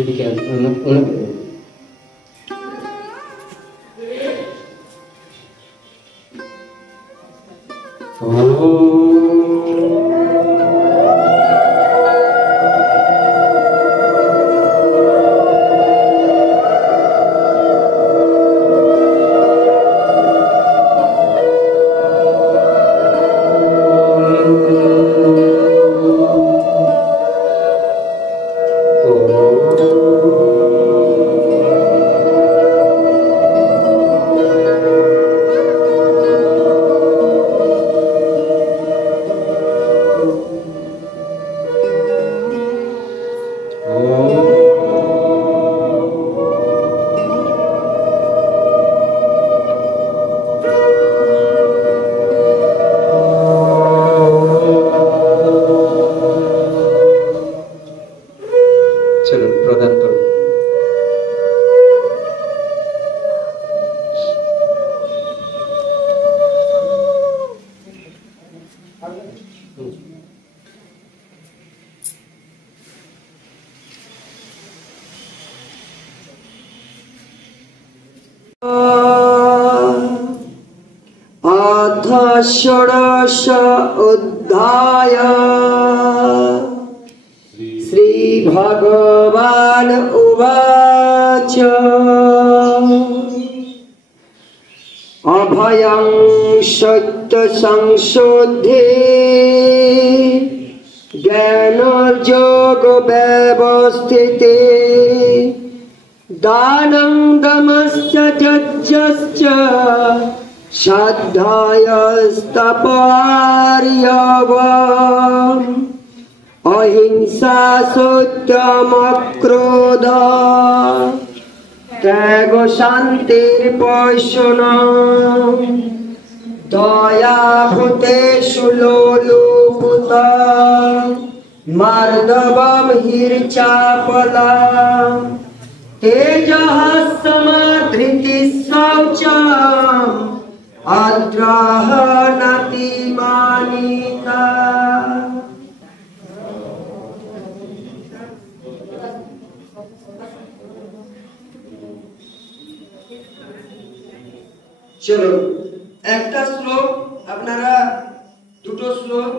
এদিকে षोडश अध्याय श्री भगवान उवाच अभयं सत्य संशोधे ज्ञानयोग व्यवस्थिते दानं दमश्च यज्ञश्च श्रद्धयास्तपार्यवम् अहिंसा सत्यमक्रोध त्याग शान्तिर्पैशुनम् दया भूतेषु लोलुपता मार्दवम् हीर्चापलम् तेजः समाधृतिः शौचम् अद्राह नतिमानिता। चलो একটা শ্লোক আপনারা দুটো শ্লোক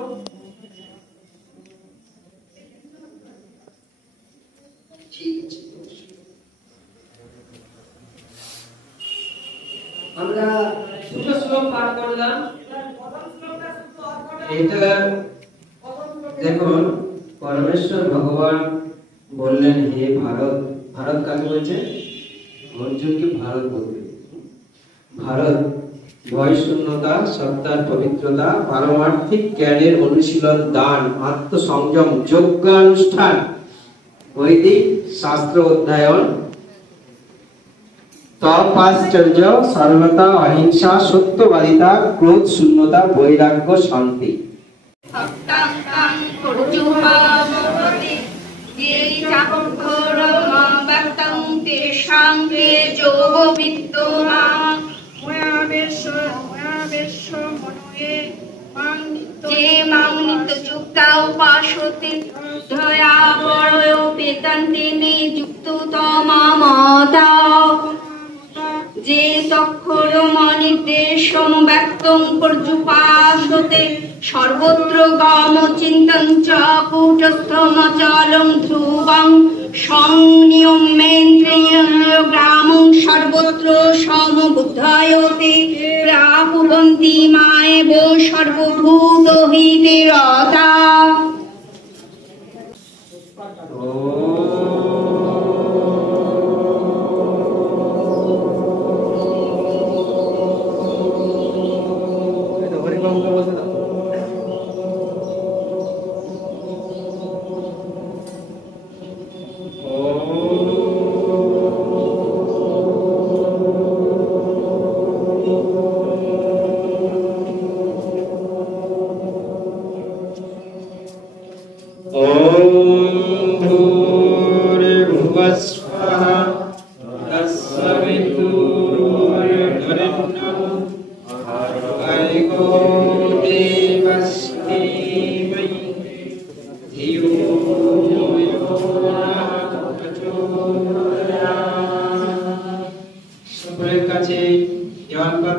আমরা দুটো শ্লোক পাঠ করলাম। এটা দেখুন পরমেশ্বর ভগবান বললেন হে ভারত, ভারত কাকে বলছে? অর্জুনকে ভারত বলবে। ভারত ভয় শূন্যতা, সত্তার পবিত্রতা, পারমার্থিক জ্ঞানের অনুশীলন, দান, আত্মসংযম, যজ্ঞানুষ্ঠান, বৈদিক শাস্ত্র অধ্যয়ন, তপাশ্চর্য, সরলতা, অহিংসা, সত্যবাদিতা, ক্রোধ শূন্যতা, বৈরাগ্য, শান্তি। যে তক্ষরমনির্দেশম ব্যক্তং পর্যুপাসতে সর্বত্র গম চিন্তন চ কূটস্থমচলং ধ্রুবং সংনিয়মেন্দ্রিয়ং গ্রামং সর্বত্র সমবুদ্ধয়তে প্রাপুবন্তি মায়েব সর্বভূত হিতে রতা।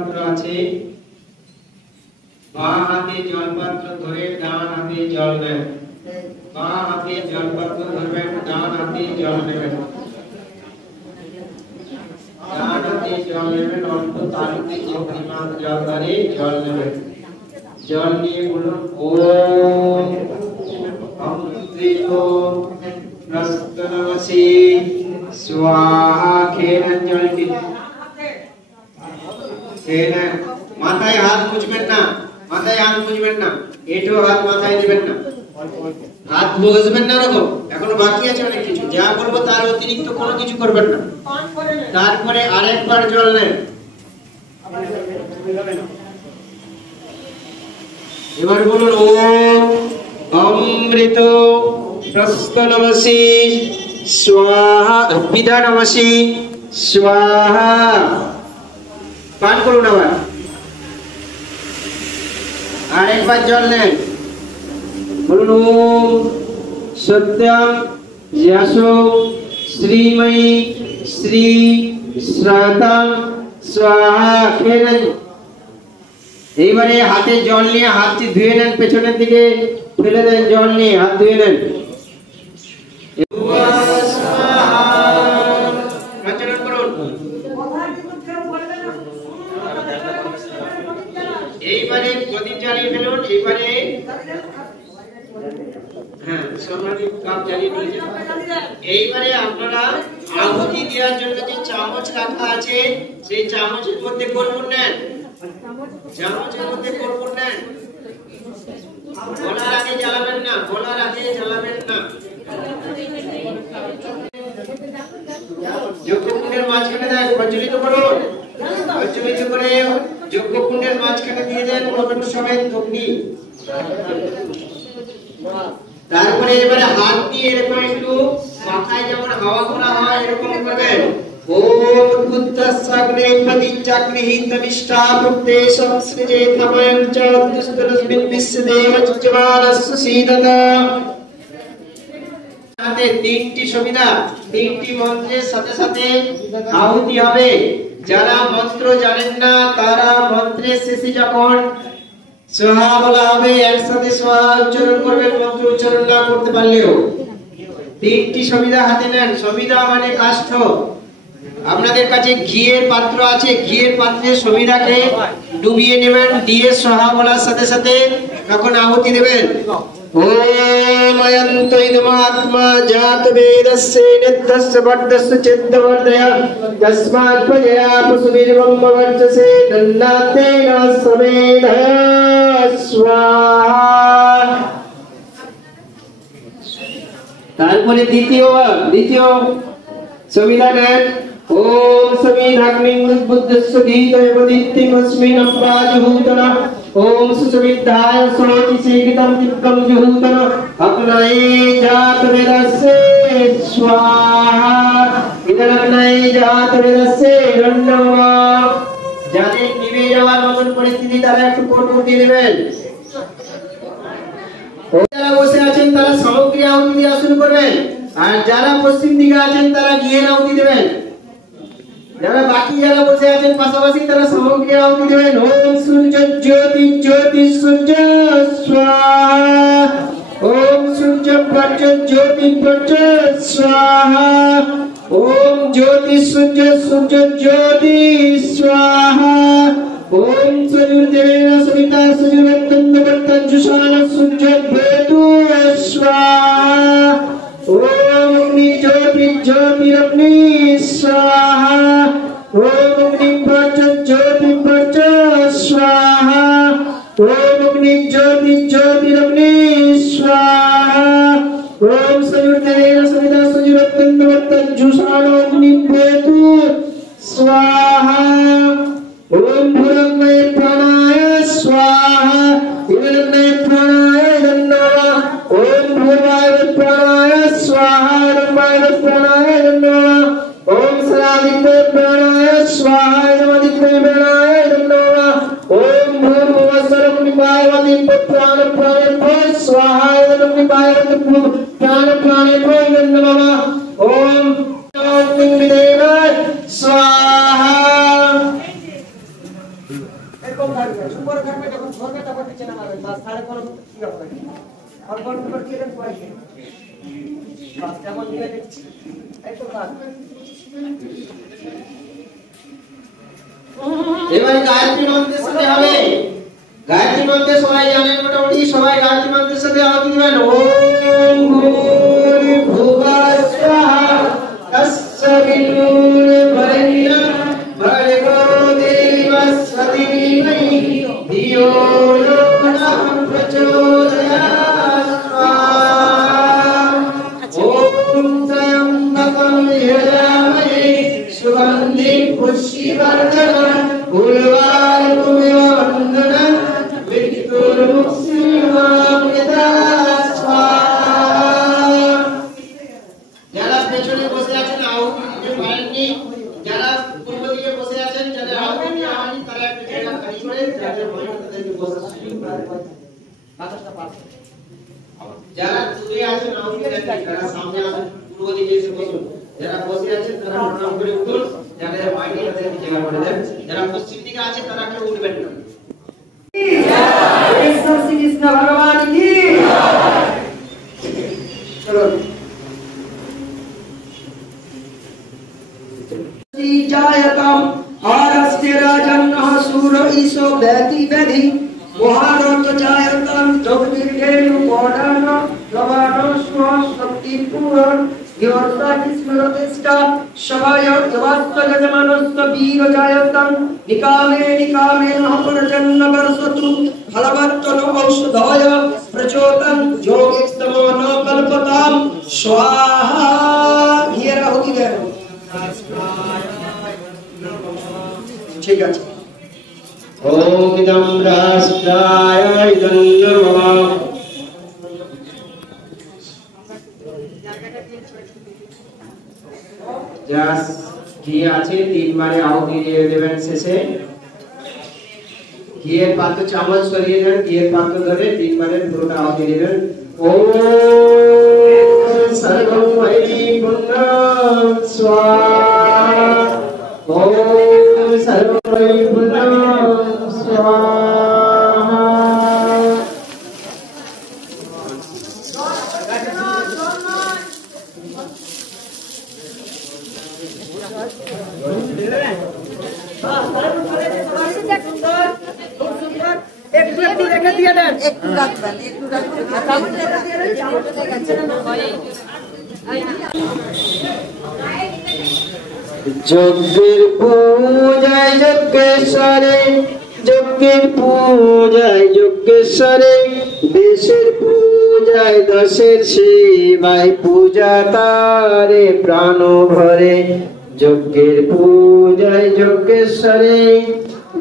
জলপাত্র আছে, বাঁ হাতে জলপাত্র ধরে ডান হাতে জল নেন, বাঁ হাতে জলপাত্র ধরবেন, ডান হাতে জল নেবেন, ডান হাতে জল নেবেন, অল্প তালুতে পরিমাণ জল ধরে জল নেবেন, জল নিয়ে বলুন ওম অমৃত প্রস্তনমসি স্বাহা। খেয়ে নেন জলটি, খেয়ে নেন। মাথায় হাত মুছবেন না, মাথায় হাত মুছবেন না, এটাও হাত মাথায় দিবেন না, হাত বসবেন না, ওরকম এখনো বাকি আছে অনেক কিছু। যা বলবো তার অতিরিক্ত কোনো কিছু করবেন না। তারপরে আরেকবার জল নেন, এবার বলুন ওম অমৃত প্রস্তনমসি স্বাহা, বিধানমসি স্বাহা। পান করুন আবার, আরেকবার জল নেন, বলুন ওম সত্যম যশো শ্রীময়ী শ্রী শ্রাতম স্বাহা। খেয়ে নেন। এইবারে হাতে জল নিয়ে হাতটি ধুয়ে নেন, পেছনের দিকে ফেলে দেন, জল নিয়ে হাত ধুয়ে নেন। আচরণ করুন। এইবারে প্রদীপ জ্বালিয়ে ফেলুন। এইবারে হ্যাঁ সর্বাধিক কাপ জ্বালিয়ে ফেলেছেন। এইবারে আপনারা আহুতি দেওয়ার জন্য যে চামচ রাখা আছে সেই চামচের মধ্যে কর্পূর নেন, চামচের মধ্যে কর্পূর নেন। বলার আগে জ্বালাবেন না, বলার আগে জ্বালাবেন না। যজ্ঞকুণ্ডের মাঝখানে দেন, প্রজ্বলিত করুন, প্রজ্বলিত করে যজ্ঞকুণ্ডের মাঝখানে দিয়ে দেন কর্পূর সমেত অগ্নি। তারপরে এবারে হাত দিয়ে এরকম একটু মাথায় যেমন হাওয়া করা হয় এরকম করবেন। ওম উদ্দাসাগ্নে প্রতিচাগ্নিহিত মিষ্টা প্রত্যে সংসৃজে তময়ং চ দুস্তরস্মিন বিশ্বদেবজ্জমানস্য সীদত। হাতে তিনটি সুবিধা, তিনটি মন্ত্রের সাথে সাথে আহুতি হবে। যারা মন্ত্র জানেন না তারা মন্ত্রের শেষে যখন সোহা বলা হবে একসাথে সোহা উচ্চারণ করবেন, মন্ত্র উচ্চারণ না করতে পারলেও। তিনটি সুবিধা হাতে নেন। সুবিধা মানে কাষ্ঠ। আপনাদের কাছে ঘিয়ের পাত্র আছে, ঘিয়ের পাত্রে সুবিধাকে ডুবিয়ে নেবেন, দিয়ে সোহা বলার সাথে সাথে তখন আহুতি দেবেন। ওম অয়ন্ত ইদমাত্মা জাত বেদস্য নিত্যস্য বদ্ধস্য চিত্তবর্ধয়া তস্মাৎ প্রজয়া পশুবির্বং বর্চসে দন্নাতেন সমেধয়া স্বাহা। তারপরে দ্বিতীয় সুবিধা নেন। ওম সমিধাগ্নিং উদ্বুদ্ধস্য গীতয়বদিত্যমস্মিন অপ্রাজুহূতনা ওম সুসমিদ্ধায় সরোতি সেকিতম তিক্কম জুহূতনা অগ্নয়ে জাত বেদস্য স্বাহা। ইদর অগ্নয়ে জাত বেদস্য রণ্ডমা। যাদের নিভে যাওয়ার মতন পরিস্থিতি তারা একটু কর্পূর দিয়ে দেবেন। যারা বসে আছেন তারা সামগ্রী আহুতি দেওয়া শুরু করবেন, আর যারা পশ্চিম দিকে আছেন তারা ঘিয়ের আহুতি দেবেন। যারা বাকি যারা বসে আছেন পাশাপাশি তারা সামগ্রী আহুতি দেবেন। ওম সূর্য জ্যোতি জ্যোতি সূর্য স্বাহা। ওম সূর্য প্রজ্য জ্যোতি প্রজ্য স্বাহা। ওম জ্যোতি সূর্য সূর্য জ্যোতি স্বাহা। ওম সূর্যদেবেন সবিতা সূর্যবর্তন্নবর্তঞ্জুষাণ সূর্য ভেতু স্বাহা। ওম অগ্নি জ্যোতি জ্যোতিরগ্নি স্বাহা। ওম অগ্নি প্রজ্য জ্যোতি প্রজ্য স্বাহা। ওম অগ্নি জ্যোতি জ্যোতিরগ্নি স্বাহা। ওম সূর্যদেবেন সবিতা সূর্যবর্তন্নবর্তঞ্জুষাণ অগ্নি ভেতু স্বাহা। ओम भूरग्नये प्राणाय स्वाहा। हिरण्ये प्राणाय नमः। ओम भूर्वाय प्राणाय स्वाहा। रम्भाय प्राणाय नमः। ओम सरादित्य प्राणाय स्वाहा। नमदित्य प्राणाय नमः। ओम भूर्भुवस्वरग्निपाय प्राण प्राणे स्वाहा। नमनिपाय प्राण प्राणे नमः। ओम अग्निदेवाय स्वाहा। এরকম থাকবে উপরে থাকবে যখন ধরবে তখন নিচে নামাবেন বাস সাড়ে কোনো কি হবে আর কোন নম্বর দিয়ে দেন পয়সা বাস যেমন দিলে দেখছি এই তো কাজ এবারে গায়ত্রী মন্ত্রের সাথে হবে গায়ত্রী মন্ত্রে সবাই জানেন মোটামুটি সবাই গায়ত্রী মন্ত্রের সাথে আহুতি দিবেন ওম ভূর্ভুবঃ স্বাহা তস্য বিতুর্বরেণ্যং ভর্গো দেবস্য ধীমহি ধিয়ো यो নঃ প্রচোদয়াৎ ওম ত্র্যম্বকং যজামহে সুগন্ধিং পুষ্টিবর্ধনং উর্বারুকমিব বন্ধনং মৃত্যুর্মুক্ষীমামৃতাৎ স্বাহা। যারা পেছনে বসে আছেন আহুতি দিতে পারেননি, যারা পূর্ব দিকে বসে আছেন যাদের আহুতি দেওয়া হয়নি তারা একটু জায়গা খালি করে যাদের বসে তাদেরকে বসার সুযোগ করে দেন। যারা দূরে আছেন আহুতি দেন, যারা সামনে আছেন পূর্ব দিকে এসে বসুন, যারা বসে আছেন তারা প্রণাম করে উঠুন, যাদের বাইরে তাদেরকে জায়গা করে দেন, যারা পশ্চিম দিকে আছে তারা কেউ উঠবেন না। শ্রী কৃষ্ণ ভগবান কি চলো जायतम आरस्य राजन्नः सूर ईशो बैति बैधि महारत जायतम जगदीर्घेनु कोडान प्रवानो स्वशक्ति पूर्ण योर्ता स्मृतिष्ठा शवाय जवास्त जजमानस्य वीर जायतम निकामे नः प्रजन्न वर्षतु फलवत्तनो औषधाय प्रचोदन योगिस्तमो न कल्पताम स्वाहा। ये होगी देखो ঠিক আছে ओम इदं राष्ट्राय इदं नमः। जास ঘি আছে তিনবারে আহুতি দিয়ে দেবেন শেষে। ঘিয়ের পাত্র চামচ সরিয়ে দেন, ঘিয়ের পাত্র ধরে তিনবারে পুরোটা আহুতি দিবেন। ওম সর্বং মহি পুণ্যং স্বাহা ওম সর্বং মহি পুণ্যং স্বাহা। একটু রেখে দিয়ে দেন একটু রাখবেন যজ্ঞের পূজায় যজ্ঞেশ্বরে, যজ্ঞের পূজায় যজ্ঞেশ্বরে, দেশের পূজায় দশের সেবায় পূজা তারে প্রাণ ভরে। যজ্ঞের পূজায় যজ্ঞেশ্বরে,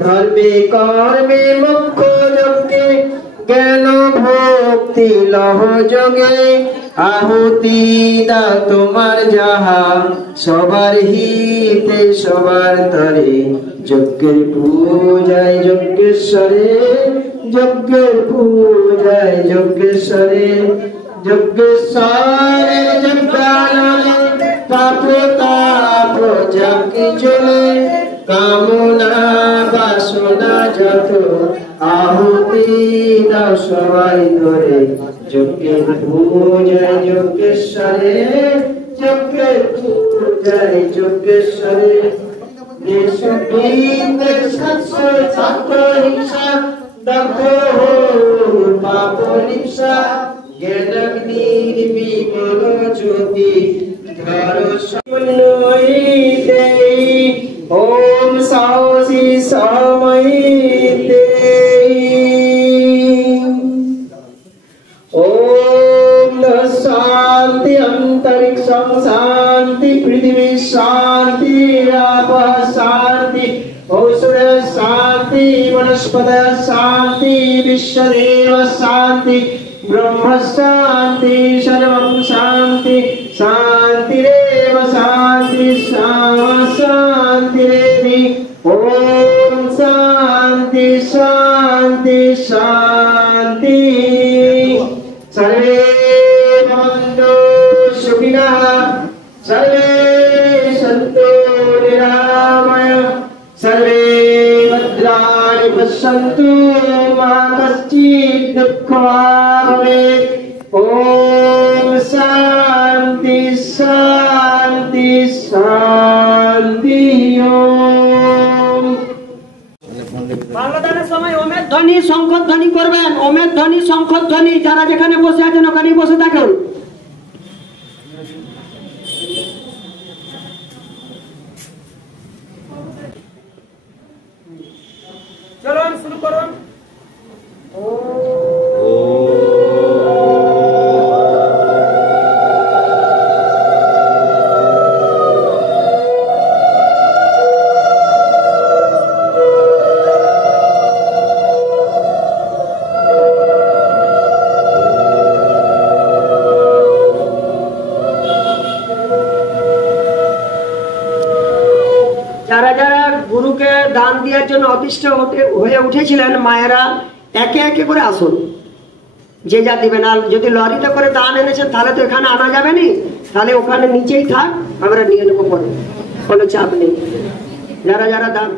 ধর্মে কর্মে মুখ্য যজ্ঞে, জ্ঞান ভক্তি লহ যোগে। আহুতি দাও তোমার যাহা সবার হিতে সবার তরে। যজ্ঞের পূজায় যজ্ঞেশ্বরে, যজ্ঞের পূজায় যজ্ঞেশ্বরে, যজ্ঞেশ্বরের যজ্ঞানলে পাপ তাপ যাকে চলে। কামনা বাসনা যত আহুতি দাও সবাই ধরে। যজ্ঞের পূজায় যজ্ঞেশ্বরে, যজ্ঞের পূজায় যজ্ঞেশ্বরে। দেশ বিদেশ ছাত্র হিংসা দগ্ধ হোক পাপ হিংসা। জ্ঞানাগ্নির বিমল জ্যোতি ধর সমন্বয়িতে। ওম সাহসী সময়িতে। ओम शांति अंतरिक्षं शांति पृथ्वी शांति आपः शांति औषध शांति वनस्पत शांति विश्वदेव शांति ब्रह्म शांति सर्वं शांति शांतिरेव शांति शांतिरेवि। ओम शांति शांति शांति। सर्वे भवन्तु सुखिनः, सर्वे सन्तु निरामयाः, सर्वे भद्राणि पश्यन्तु मा कश्चित् दुःखं भवेत्। ओम शांति शांति शांति। ओम বাংলাদানের সময় ওমের ধ্বনি শঙ্খধ্বনি করবেন। ওমের ধ্বনি শঙ্খধ্বনি, যারা যেখানে বসে আছেন ওখানে বসে থাকুন। চলুন শুরু করুন। যারা যারা গুরুকে দান দেওয়ার জন্য অতিষ্ঠ হয়ে উঠেছিলেন মায়েরা একে একে করে আসুন, যে যা দিবেন। আর যদি লরিতে করে দান এনেছেন তাহলে তো এখানে আনা যাবে না, তাহলে ওখানে নিচেই থাক, আমরা নিয়ে নেবো পরে, কোনো চাপ নেই। যারা যারা দান